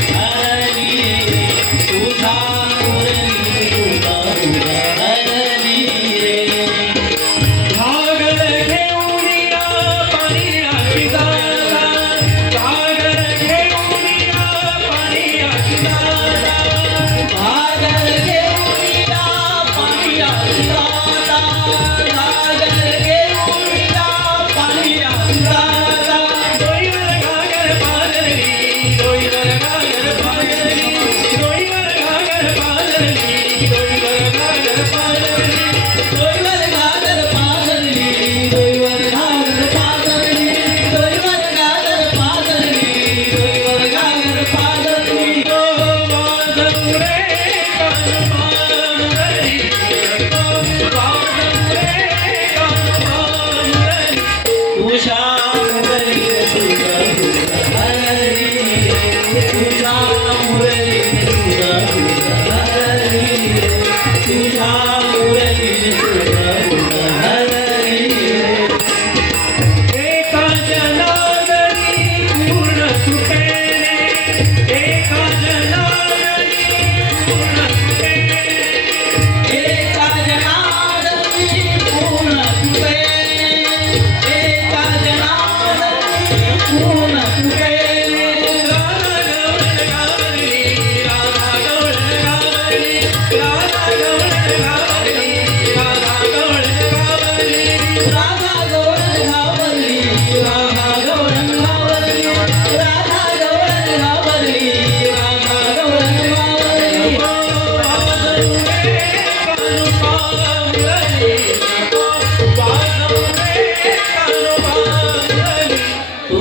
Amen. Oi,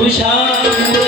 துஷாந்திர